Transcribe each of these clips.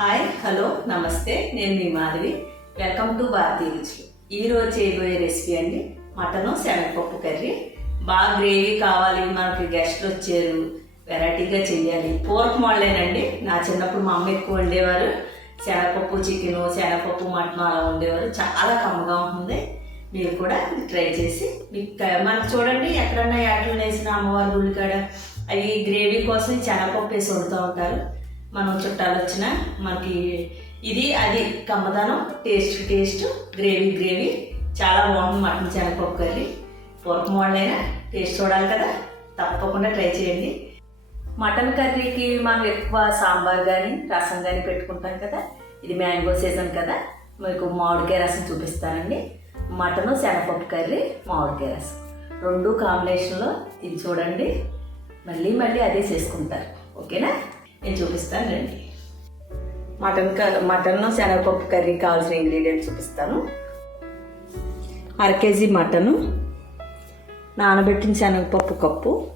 Hi hello namaste. నేను మీ Madhavi. Welcome to Bharatiya Ruchulu ఈ రోజు చేయబోయే రెసిపీ అండి మటను శనగపప్పు కర్రీ. బాగా గ్రేవీ కావాలి మనకి గెస్ట్లు వచ్చారు. వెరైటీగా చేయాలి. పూర్వకం వాళ్ళేనండి నా చిన్నప్పుడు మా అమ్మ ఎక్కువ వండేవారు. శనగపప్పు చికెను శనగపప్పు మటన్ అలా వండేవారు. చాలా కమ్మగా ఉంటుంది. మీరు కూడా ట్రై చేసి మీకు మనకు చూడండి ఎక్కడన్నా యాటలు వేసిన అమ్మవారి గుడి కాడ. అవి గ్రేవీ కోసం శనగపప్పు వేసి వండుతూ ఉంటారు. మనం చుట్టాలు వచ్చిన మనకి ఇది అది కమ్మదనం టేస్ట్ టేస్ట్ గ్రేవీ గ్రేవీ చాలా బాగుంది మటన్ శనగపప్పు కర్రీ. పూర్వకం వాళ్ళైనా టేస్ట్ చూడాలి కదా? తప్పకుండా ట్రై చేయండి. మటన్ కర్రీకి మనం ఎక్కువ సాంబార్ కానీ రసం కానీ పెట్టుకుంటాం కదా? ఇది మ్యాంగో సీజన్ కదా? మీకు మామిడికాయ రసం చూపిస్తానండి. మటన్ శనగపప్పు కర్రీ మామిడికాయ రసం. రెండు కాంబినేషన్లో ఇది చూడండి. మళ్ళీ మళ్ళీ అదే చేసుకుంటారు. ఓకేనా? నేను చూపిస్తాను రండి. మటన్ క- మటన్ శనగపప్పు కర్రీ కావాల్సిన ఇంగ్రీడియంట్స్ చూపిస్తాను. అర కేజీ మటను నానబెట్టిన శనగపప్పు కప్పు.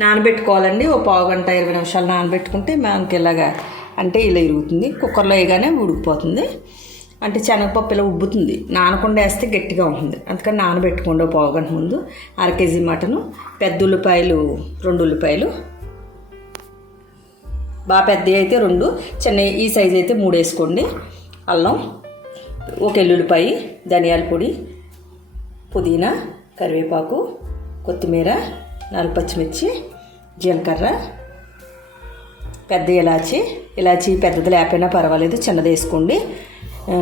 నానబెట్టుకోవాలండి ఓ పావు గంట ఇరవై నిమిషాలు నానబెట్టుకుంటే మనకి ఇలాగా అంటే ఇలా ఇరుగుతుంది. కుక్కర్లో వేయగానే ఉడికిపోతుంది. అంటే శనగపప్పు ఇలా ఉబ్బుతుంది. నానకుండా వేస్తే గట్టిగా ఉంటుంది. అందుకని నానబెట్టుకోండి ఓ పావు గంట ముందు. అర కేజీ మటను పెద్ద ఉల్లిపాయలు రెండు ఉల్లిపాయలు బాగా పెద్దవి అయితే రెండు చిన్న ఈ సైజు అయితే మూడు వేసుకోండి అల్లం ఒక ఎల్లుల్లిపాయ ధనియాల పొడి పుదీనా కరివేపాకు కొత్తిమీర నాలుగు పచ్చిమిర్చి జీలకర్ర పెద్ద ఇలాచి. ఇలాచి పెద్దది లేకపోయినా పర్వాలేదు చిన్నది వేసుకోండి.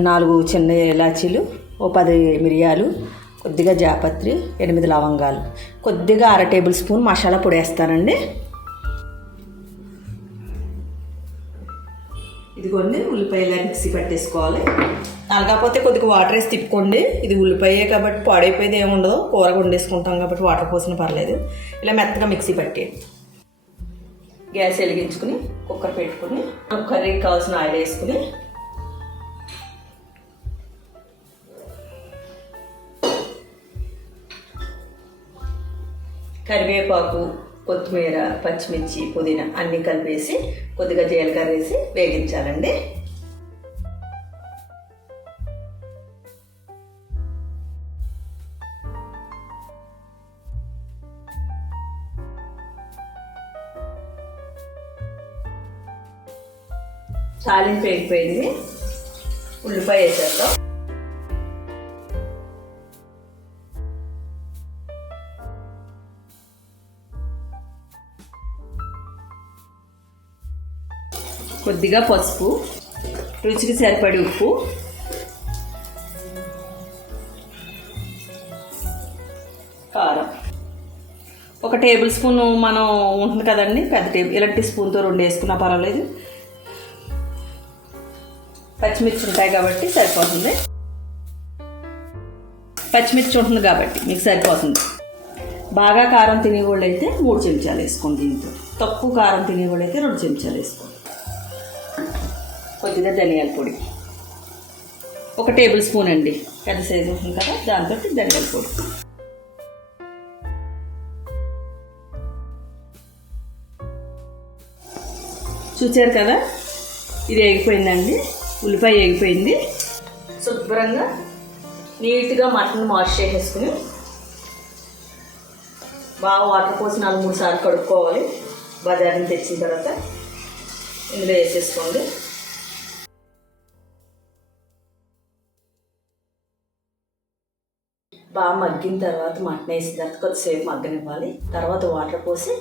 నాలుగు చిన్న ఇలాచీలు ఓ పది మిరియాలు కొద్దిగా జాపత్రి ఎనిమిది లవంగాలు. కొద్దిగా అర టేబుల్ స్పూన్ మసాలా పొడి వేస్తానండి. ఇదిగోండి ఉల్లిపాయలు మిక్సీ పట్టేసుకోవాలి. నలగకపోతే కొద్దిగా వాటర్ వేసి తిప్పుకోండి. ఇది ఉల్లిపాయే కాబట్టి పాడైపోయేది ఏమి ఉండదు. కూర వండేసుకుంటాం కాబట్టి వాటర్ పోసిన పర్లేదు. ఇలా మెత్తగా మిక్సీ పట్టేయండి. గ్యాస్ వెలిగించుకుని కుక్కర్ పెట్టుకుని కర్రీకి కావాల్సిన ఆయిల్ వేసుకుని. కరివేపాకు కొత్తిమీర పచ్చిమిర్చి పుదీనా అన్నీ కలిపేసి కొద్దిగా జీలకర్ర వేసి వేగించాలండి. తాలింపు వేగిపోయింది ఉల్లిపాయ వేసేద్దాం. కొద్దిగా పసుపు రుచికి సరిపడి ఉప్పు. కారం. ఒక టేబుల్ స్పూన్ మనం ఉంటుంది కదండి పెద్ద టేబుల్ ఇలాంటి స్పూన్తో రెండు వేసుకున్నా పర్వాలేదు. పచ్చిమిర్చి ఉంటాయి కాబట్టి సరిపోతుంది. పచ్చిమిర్చి ఉంటుంది కాబట్టి మీకు సరిపోతుంది. బాగా కారం తినేవాళ్ళు అయితే మూడు చెంచాలు వేసుకోండి దీంతో. తక్కువ కారం తినేవాళ్ళు అయితే రెండు చెంచాలు వేసుకోండి. కొద్దిగా ధనియాల పొడి. ఒక టేబుల్ స్పూన్ అండి. పెద్ద సైజు ఉంటుంది కదా దాంతో ధనియాల పొడి. చూచారు కదా ఇది ఎగిపోయిందండి ఉల్లిపాయ ఎగిపోయింది శుభ్రంగా నీట్గా మటన్ వాష్ చేసేసుకుని బాగా వాటర్ పోసి నాలుగు మూడు సార్లు కడుక్కోవాలి. బజార్ నుంచి తెచ్చిన తర్వాత ఇందులో వేసేసుకోండి. బాగా మగ్గిన తర్వాత మటన్ వేసిన తర్వాత కొద్దిసేపు మగ్గనివ్వాలి. తర్వాత వాటర్ పోసి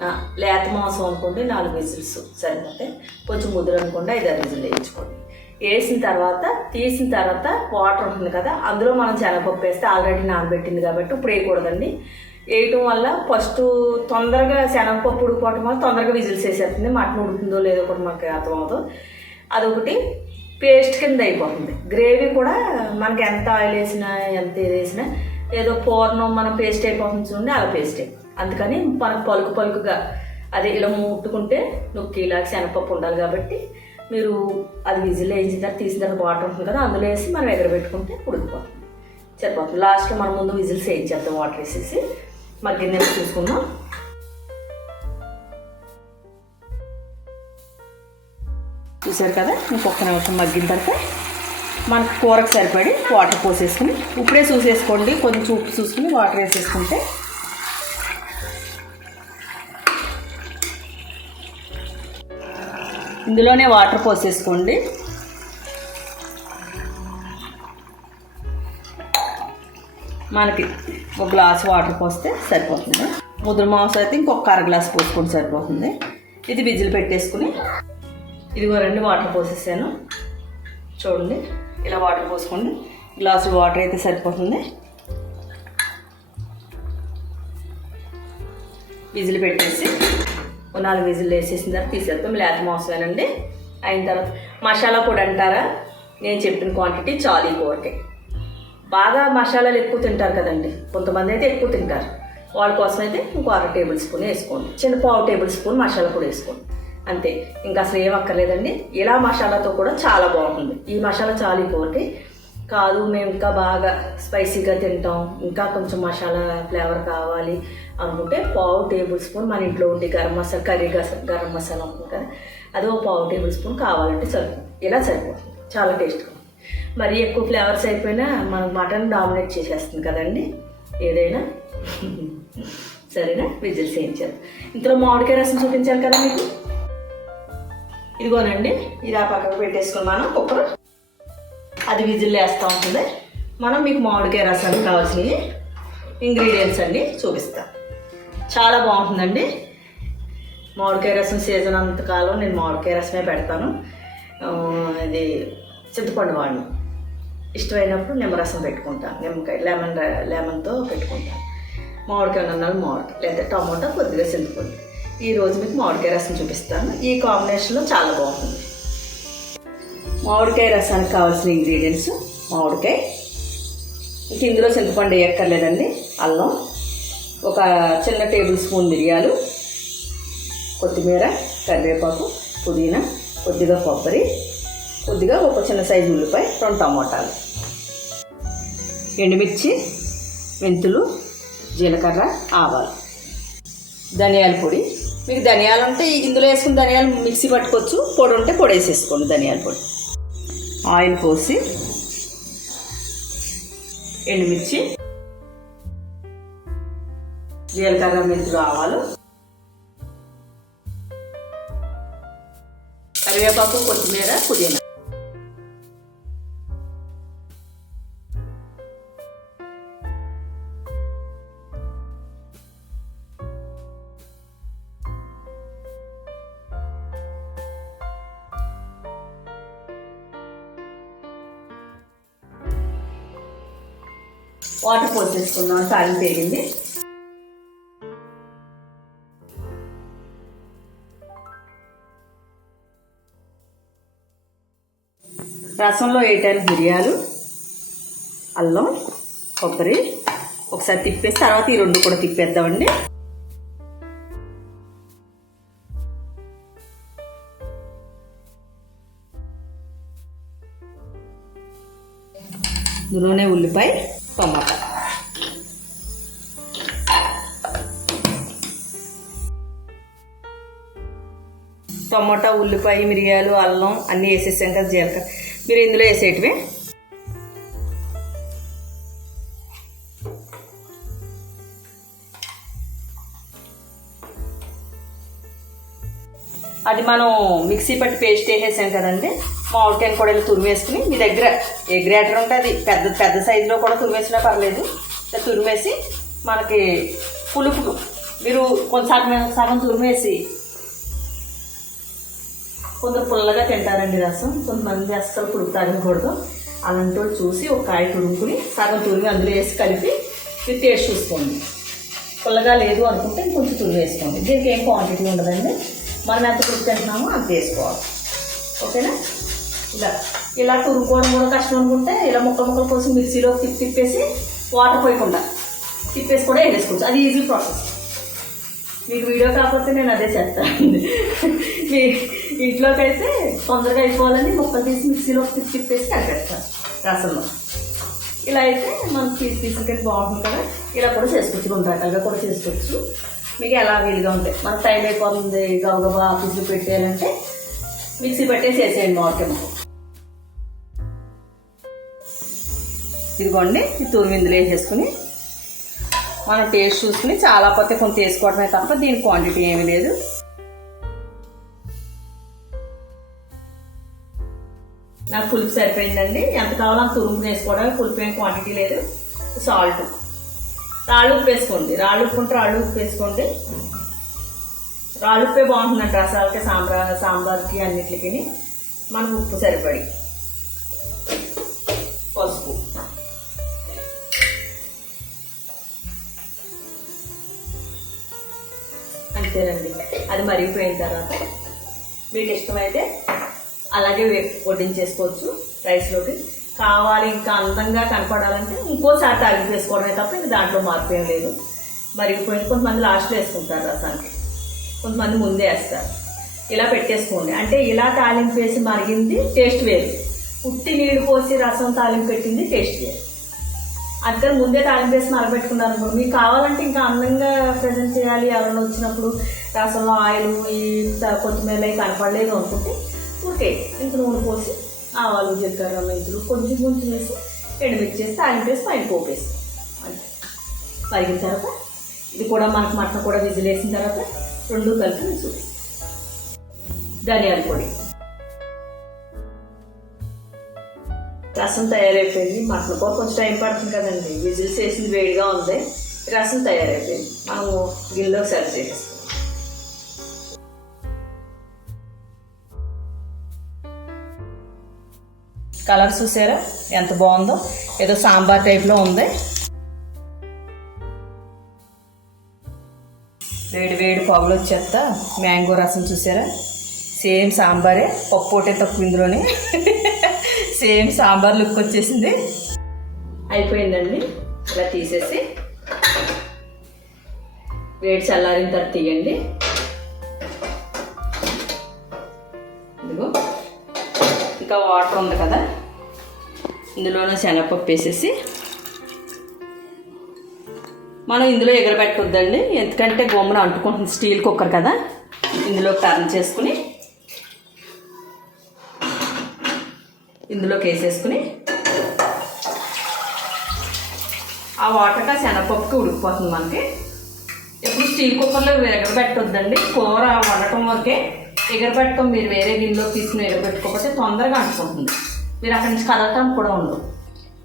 నా లేత మాంసం అనుకోండి నాలుగు విజిల్స్ సరిపోతాయి కొంచెం ముద్ర అనుకోండి ఐదు ఆరు విజిల్ వేయించుకోండి. వేసిన తర్వాత తీసిన తర్వాత వాటర్ ఉంటుంది కదా అందులో మనం శనగపప్పు వేస్తే ఆల్రెడీ నానబెట్టింది కాబట్టి ఇప్పుడు వేయకూడదండి. వేయటం వల్ల ఫస్ట్ తొందరగా శనగపప్పు ఉడుకోవటం వల్ల తొందరగా విజిల్స్ వేసేస్తుంది. మటన్ ఉడుతుందో లేదో కూడా మనకి అర్థమవుతుంది అదొకటి. పేస్ట్ కింద అయిపోతుంది. గ్రేవీ కూడా మనకి ఎంత ఆయిల్ వేసినా ఎంత ఇది వేసినా ఏదో పూర్ణం మన పేస్ట్ అయిపోతుంది చూడండి అలా పేస్ట్ అందుకని మనకు పలుకు పలుకుగా అదే ఇలా ముట్టుకుంటే నొక్కి ఇలా శనగపప్పు ఉండాలి కాబట్టి మీరు అది విజిల్ వేసిన తర్వాత తీసిన తర్వాత వాటర్ ఉంటుంది కదా అందులో వేసి మనం ఎగరబెట్టుకుంటే ఉడికిపోతుంది. సరిపోతుంది. లాస్ట్లో మనం ముందు విజిల్స్ వేయించేద్దాం వాటర్ వేసేసి. మగ్గిందేమో చూసుకుందాం. చూసారు కదా? ఇంకొక నిమిషం మగ్గిన తర్వాత మనకు కూరకు సరిపడి వాటర్ పోసేసుకుని ఇప్పుడే చూసేసుకోండి. కొంచెం ఉప్పు చూసుకుని వాటర్ వేసేసుకుంటే ఇందులోనే వాటర్ పోసేసుకోండి. మనకి ఒక గ్లాస్ వాటర్ పోస్తే సరిపోతుంది. ముద్ర మాంసం అయితే ఇంకొక అర గ్లాస్ పోసుకొని సరిపోతుంది. ఇది విజిల్ పెట్టేసుకుని ఇదిగో రెండు వాటర్ పోసేసాను. చూడండి ఇలా వాటర్ పోసుకోండి. గ్లాసు వాటర్ అయితే సరిపోతుంది. విజిల్ పెట్టేసి ఓ నాలుగు విజిల్ వేసేసిన తర్వాత తీసేస్తాం లేత మోసమేనండి. అయిన తర్వాత మసాలా పొడి అంటారా? నేను చెప్పిన క్వాంటిటీ చాలు ఈ కూరకి బాగా మసాలాలు ఎక్కువ తింటారు కదండి. కొంతమంది అయితే ఎక్కువ తింటారు. వాళ్ళ కోసం అయితే ఇంకో అర టేబుల్ స్పూన్ వేసుకోండి. చిన్న పావు టేబుల్ స్పూన్ మసాలా పొడి వేసుకోండి. అంతే. ఇంకా అసలు ఏం అక్కర్లేదండి. ఇలా మసాలాతో కూడా చాలా బాగుంటుంది. ఈ మసాలా చాలు ఈ కూరకి కాదు మేము ఇంకా బాగా స్పైసీగా తింటాం. ఇంకా కొంచెం మసాలా ఫ్లేవర్ కావాలి అనుకుంటే పావు టేబుల్ స్పూన్ మన ఇంట్లో ఉండే గరం మసాలా కర్రీ గస- గరం మసాలా ఉంటుంది కదా. అది ఒక పావు టేబుల్ స్పూన్ కావాలంటే సరిపోతుంది. ఇలా సరిపోతుంది. చాలా టేస్ట్గా మరి ఎక్కువ ఫ్లేవర్స్ అయిపోయినా మనకు మటన్ డామినేట్ చేసేస్తుంది కదండి. ఏదైనా. సరేనా? విజిల్స్ వేయించారు ఇంతలో మామిడికాయ రసం చూపించాను కదా మీకు? ఇదిగోనండి ఇది ఆ పక్కకు పెట్టేసుకున్నాను. కుక్కర్. అది విజిల్ వేస్తూ ఉంటుంది. మనం మీకు మామిడికాయ రసానికి కావాల్సినవి ఇంగ్రీడియంట్స్ అండి చూపిస్తాం. చాలా బాగుంటుందండి. మామిడికాయ రసం సీజన్ అంతకాలం నేను మామిడికాయ రసమే పెడతాను. ఇది చింతపండు వాడిని. ఇష్టమైనప్పుడు నిమ్మరసం పెట్టుకుంటాను. నిమ్మకాయ లెమన్ లెమన్తో పెట్టుకుంటాను. మామిడికాయ ఉన్నాను మామిడికాయ లేదా టమాటా కొద్దిగా చింతపండు. ఈ రోజు మీకు మామిడికాయ రసం చూపిస్తాను. ఈ కాంబినేషన్లో చాలా బాగుంటుంది. మామిడికాయ రసానికి కావాల్సిన ఇంగ్రీడియంట్స్ మామిడికాయ. ఇంక ఇందులో చింతపండు వేయక్కర్లేదండి. అల్లం ఒక చిన్న టేబుల్ స్పూన్ మిరియాలు కొత్తిమీర కరివేపాకు పుదీనా కొద్దిగా కొబ్బరి కొద్దిగా ఒక చిన్న సైజు ఉల్లిపాయ రెండు టమాటాలు. ఎండుమిర్చి మెంతులు జీలకర్ర ఆవాలు ధనియాల పొడి మీకు ధనియాలు ఉంటే ఇందులో వేసుకుని ధనియాలు మిక్సీ పట్టుకోవచ్చు. పొడి ఉంటే పొడి వేసేసుకోండి ధనియాల పొడి. ఆయిల్ పోసి ఎండుమిర్చి జీలకర్ర మెంతులు ఆవాలు కరివేపాకు కొత్తిమీర పుదీనా. వాటర్ పోసేసుకున్నాం తాళం పెరిగింది రసంలో వేయటానికి మిరియాలు అల్లం కొబ్బరి ఒకసారి తిప్పేసి తర్వాత ఈ రెండు కూడా తిప్పేద్దామండి. ఇందులోనే ఉల్లిపాయ టమాటా టమాటా ఉల్లిపాయ మిరియాలు అల్లం అన్నీ వేసేసాం కదా జీలకర్ర. మీరు ఇందులో వేసేటివి? అది మనం మిక్సీ పట్టి పేస్ట్ వేసేసాం కదండి. మామిడికాయ కూడా ఇలా తురిమేసుకుని మీ దగ్గర ఏ గ్రేటర్ ఉంటే అది పెద్ద పెద్ద సైజులో కూడా తురిమేసినా పర్లేదు. ఇలా తురిమేసి మనకి పులుపులు మీరు కొంచెం సగం సగం తురిమేసి కొందరు పుల్లగా తింటారండి రసం. కొంతమంది అస్సలు పులుపు తాగకూడదు. అలాంటి వాళ్ళు చూసి ఒక కాయ తురుముకుని సగం తురిమి అందులో వేసి కలిపి మీరు టేస్ట్ చూసుకోండి. పుల్లగా లేదు అనుకుంటే ఇంకొంచెం తురిమి వేసుకోండి దీనికి ఏం క్వాంటిటీ ఉండదండి. మనం ఎంత పులుపు తింటున్నామో అంత వేసుకోవాలి. ఓకేనా? ఇలా ఇలా తురుకోవడం కూడా కష్టం అనుకుంటే ఇలా ముక్కలు ముక్కలు కోసం మిక్సీలో తిప్పి తిప్పేసి వాటర్ పోయకుండా తిప్పేసి కూడా వేసుకోవచ్చు అది ఈజీ ప్రాసెస్ మీకు వీడియో కాకపోతే నేను అదే చేస్తాను. మీ ఇంట్లోకి అయితే తొందరగా అయిపోవాలని ముక్కలు తీసి మిక్సీలో తిప్పి తిప్పేసి కలిపేస్తాను రసంలో. ఇలా అయితే మనం పీస్ పీసులు బాగుంటుంది కదా. ఇలా కూడా చేసుకోవచ్చు. రెండు రకాలుగా కూడా చేసుకోవచ్చు. మీకు ఎలా వీలుగా ఉంటాయి మన టైం అయిపోతుంది గబగబా ఆఫీస్లో పెట్టేయాలంటే మిక్సీ పెట్టేసి వేసేయండి మామిడికాయ ఇదిగోండి ఈ తురుము వేసేసుకుని మనం టేస్ట్ చూసుకుని చాలా పోతే కొంత వేసుకోవడమే తప్ప దీని క్వాంటిటీ ఏమీ లేదు. నాకు పులుపు సరిపోయిందండి. ఎంత కావాలో అంత తురుము వేసుకోవడానికి పులుపు ఏం క్వాంటిటీ లేదు. సాల్ట్. రాళ్ళు ఉప్పు వేసుకోండి. రాళ్ళు ఉప్పు ఉంటే రాళ్ళు ఉప్పు వేసుకోండి. రాళ్ళు ఉప్పే బాగుంటుందండి రసాలకి సాంబార్ సాంబార్కి అన్నిటికి. మనకు ఉప్పు సరిపడి. అంతేనండి అది మరిగిపోయిన తర్వాత మీకు ఇష్టమైతే అలాగే వడ్డించేసుకోవచ్చు రైస్లోకి. కావాలి ఇంకా అందంగా కనపడాలంటే ఇంకోసారి తాగి చేసుకోవడమే తప్ప ఇంకా దాంట్లో మార్పు ఏం లేదు. మరిగిపోయింది కొంతమంది లాస్ట్లో వేసుకుంటారు రసానికి. కొంతమంది ముందే వేస్తారు. ఇలా పెట్టేసుకోండి. అంటే ఇలా తాలింపు వేసి మరిగింది టేస్ట్ వేరు. ఉట్టి నీళ్ళు పోసి రసం తాలింపు పెట్టింది టేస్ట్ వేరు. అందుకని ముందే తాలింపు వేసి మరబెట్టుకున్నారు అనుకో మీకు కావాలంటే ఇంకా అందంగా ప్రజెంట్ చేయాలి ఎవరైనా వచ్చినప్పుడు. రసంలో ఆయిల్ ఈ కొత్తిమీర అవి కనపడలేదు అనుకుంటే ఓకే ఇంత నూనె పోసి ఆవాలు జీలకర్ర మెంతులు కొంచెం కొంచెం వేసి ఎండుమిర్చి వేసి తాలింపు వేసి పైన పోపేసి అంతే. పరిగిన తర్వాత ఇది కూడా మనకు మటన్ కూడా విజిలేసిన తర్వాత రెండు కలిపి నేను చూపిస్తాను. ధనియాల పొడి. రసం తయారైపోయింది. మటన్ కూర కొంచెం టైం పడుతుంది కదండి. విజిల్స్ వేసింది వేడిగా ఉంది. రసం తయారైపోయింది. మనము గిన్నెలోకి సర్వ్ చేసేస్తాం. కలర్ చూసారా? ఎంత బాగుందో? ఏదో సాంబార్ టైప్లో ఉంది. వేడి వేడి పొగలు వచ్చేస్తా మ్యాంగో రసం చూసారా? సేమ్ సాంబారే. పప్పు ఒకటే తక్కువ ఇందులోనే. సేమ్ సాంబార్ లుక్ వచ్చేసింది. అయిపోయిందండి. ఇలా తీసేసి వేడి చల్లారిన తర్వాత తీయండి. ఇదిగో. ఇంకా వాటర్ ఉంది కదా. ఇందులోనే శనగపప్పు వేసేసి. మనం ఇందులో ఎగరబెట్టొద్దండి. ఎందుకంటే గమ్మున అంటుకుంటుంది స్టీల్ కుక్కర్ కదా. ఇందులో టర్న్ చేసుకుని ఇందులోకి వేసేసుకుని ఆ వాటర్గా శనగపప్పుకి ఉడికిపోతుంది మనకి. ఎప్పుడు స్టీల్ కుక్కర్లో ఎగరబెట్టొద్దండి కూర వండటం వరకే ఎగరబెట్టడం మీరు వేరే గిన్నెలో తీసుకుని ఎగరబెట్టుకోకపోతే తొందరగా అంటుకుంటుంది. మీరు అక్కడి నుంచి కదలటం కూడా ఉండదు.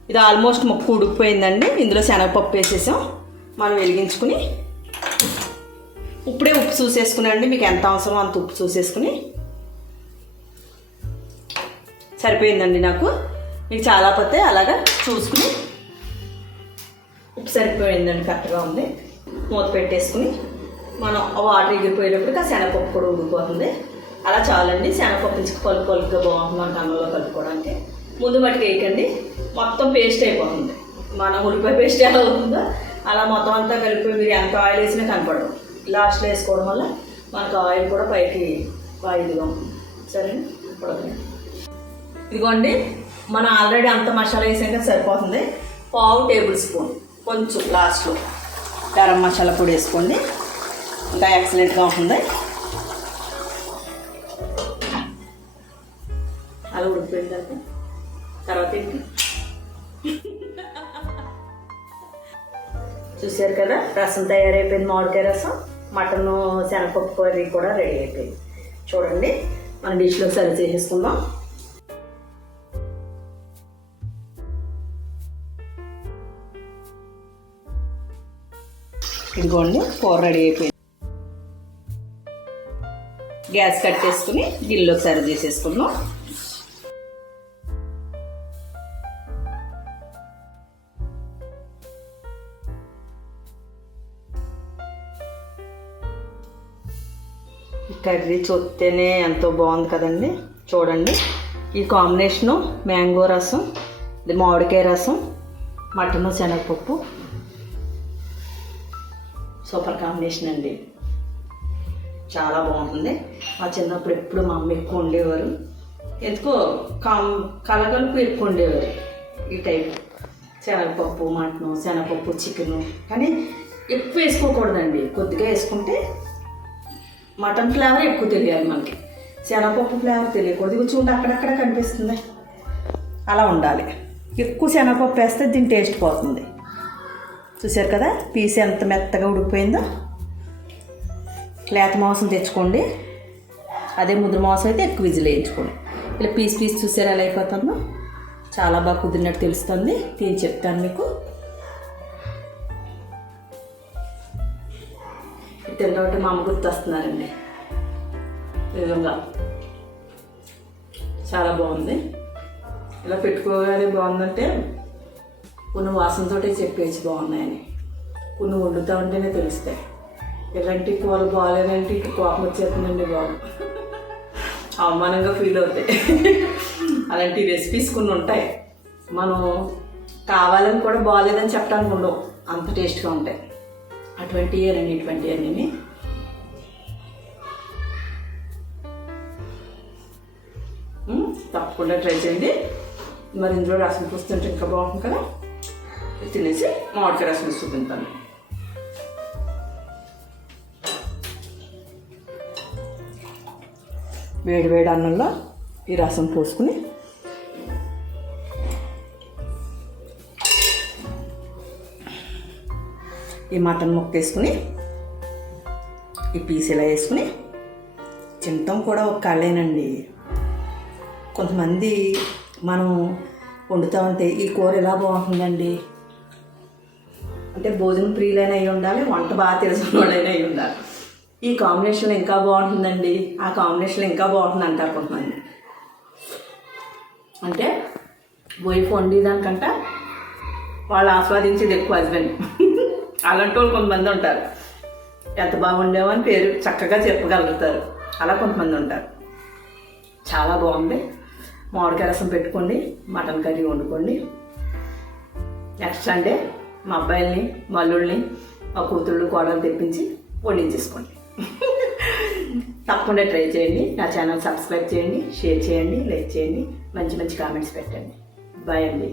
ఇది ఆల్మోస్ట్ ముక్కు ఉడికిపోయిందండి. ఇందులో శనగపప్పు వేసేసాం. మనం వెలిగించుకుని ఇప్పుడే ఉప్పు చూసేసుకునండి. మీకు ఎంత అవసరం అంత ఉప్పు చూసేసుకుని సరిపోయిందండి నాకు. మీకు చాలా పోతే అలాగా చూసుకుని ఉప్పు సరిపోయిందండి కరెక్ట్గా ఉంది. మూత పెట్టేసుకుని మనం వాటర్ ఎగిరిపోయేటప్పుడు ఆ శనగపప్పు కూడా ఉడికిపోతుంది అలా చాలండి శనగపప్పు నుంచి పలుకు పలుకుగా బాగుంటుంది మనకు అన్నంలో కలుపుకోవడానికి. ముందు మట్టుకు వేయకండి మొత్తం పేస్ట్ అయిపోతుంది. మనం ఉల్లిపాయ పేస్ట్ ఎలా అవుతుందో అలా మొత్తం అంతా కలిపి మీరు ఎంత ఆయిల్ వేసినా కనపడదు. లాస్ట్లో వేసుకోవడం వల్ల మనకు ఆయిల్ కూడా పైకి బాగా ఇదిగా ఉంటుంది. సరే ఇప్పుడు ఇదిగోండి మనం ఆల్రెడీ అంత మసాలా వేసాక సరిపోతుంది. పావు టేబుల్ స్పూన్ కొంచెం లాస్ట్లో గరం మసాలా పొడి వేసుకోండి. ఇంకా ఎక్సలెంట్గా ఉంటుంది. అలా ఉడికిపోయిన తర్వాత తర్వాత ఏంటి? చూసారు కదా రసం తయారైపోయింది మామిడికాయ రసం. మటన్ శనగపప్పు కర్రీ కూడా రెడీ అయిపోయింది. చూడండి మన డిష్లో సర్వ్ చేసేసుకుందాం. ఇదిగోండి కూర రెడీ అయిపోయింది. గ్యాస్ కట్టేసుకుని గిన్నెలోకి సర్వ్ చేసేసుకున్నాం కర్రీ చూస్తేనే ఎంతో బాగుంది కదండి. చూడండి ఈ కాంబినేషను మ్యాంగో రసం మామిడికాయ రసం మటన్ శనగపప్పు సూపర్ కాంబినేషన్ అండి. చాలా బాగుంటుంది. మా చిన్నప్పుడు ఎప్పుడు మా అమ్మ ఎక్కువ ఉండేవారు. ఎందుకో కాం కలగలుపు ఎక్కువ ఉండేవారు. ఈ టైప్. శనగపప్పు మటను శనగపప్పు చికెను. కానీ ఎక్కువ వేసుకోకూడదండి. కొద్దిగా వేసుకుంటే మటన్ ఫ్లేవర్ ఎక్కువ తెలియాలి మనకి. శనగపప్పు ఫ్లేవర్ తెలియకూడదు. ఇవి చూడండి అక్కడక్కడ కనిపిస్తుంది. అలా ఉండాలి. ఎక్కువ శనగపప్పు వేస్తే దీని టేస్ట్ పోతుంది. చూశారు కదా పీస్ ఎంత మెత్తగా ఉడికిపోయిందో? లేత మాంసం తెచ్చుకోండి. అదే ముద్ర మాంసం అయితే ఎక్కువ విజిల్ వేయించుకోండి. ఇలా పీస్ పీస్ చూసారు ఎలా అయిపోతుందో? చాలా బాగా కుదిరినట్టు తెలుస్తుంది. తీసి చెప్తాను మీకు. తింటే మా అమ్మ గుర్తొస్తున్నారండి. నిజంగా. చాలా బాగుంది. ఇలా పెట్టుకోగానే బాగుందంటే కొన్ని వాసనతోటే చెప్పేసి బాగున్నాయని. కొన్ని వండుతూ ఉంటేనే తెలుస్తాయి. ఇలాంటి కూరలు బాగాలేదంటే ఇటు కోపం వచ్చేస్తుందండి బాబు. అవమానంగా ఫీల్ అవుతాయి. అలాంటి రెసిపీస్ కొన్ని ఉంటాయి. మనం కావాలని కూడా బాగాలేదని చెప్పడానికి ఉండవు. అంత టేస్ట్గా ఉంటాయి. అటువంటి అండి ఇటువంటి అన్నీ తప్పకుండా ట్రై చేయండి. మరి ఇందులో రసం పూస్తుంటే ఇంకా బాగుంటుంది కదా? తినేసి మామిడికాయ రసం వేసి చూపించాను వేడి వేడి అన్నంలో ఈ రసం పోసుకుని ఈ మటన్ ముక్క వేసుకుని ఈ పీస్ ఇలా వేసుకుని చింతం కూడా ఒక కళేనండి. కొంతమంది మనం వండుతూ ఉంటే ఈ కూర ఎలా బాగుంటుందండి? అంటే భోజనం ప్రియులైన అయి ఉండాలి వంట బాగా తెలిసిన వాళ్ళైనా అయి ఉండాలి. ఈ కాంబినేషన్ ఇంకా బాగుంటుందండి. ఆ కాంబినేషన్ ఇంకా బాగుంటుంది అంటారు కొంతమంది. అంటే వైఫ్ వండేదానికంట వాళ్ళు ఆస్వాదించేది ఎక్కువ హస్బెండ్ అలాంటి వాళ్ళు కొంతమంది ఉంటారు. ఎంత బాగుండేవో అని పేరు చక్కగా చెప్పగలుగుతారు. అలా కొంతమంది ఉంటారు. చాలా బాగుంది. మామిడికాయ రసం పెట్టుకోండి మటన్ కర్రీ వండుకోండి. నెక్స్ట్ సండే మా అబ్బాయిల్ని మా మా కూతుళ్ళు కోడలు తెప్పించి వండించేసుకోండి. తప్పకుండా ట్రై చేయండి. నా ఛానల్ సబ్స్క్రైబ్ చేయండి షేర్ చేయండి లైక్ చేయండి మంచి మంచి కామెంట్స్ పెట్టండి. బాయ్ అండి.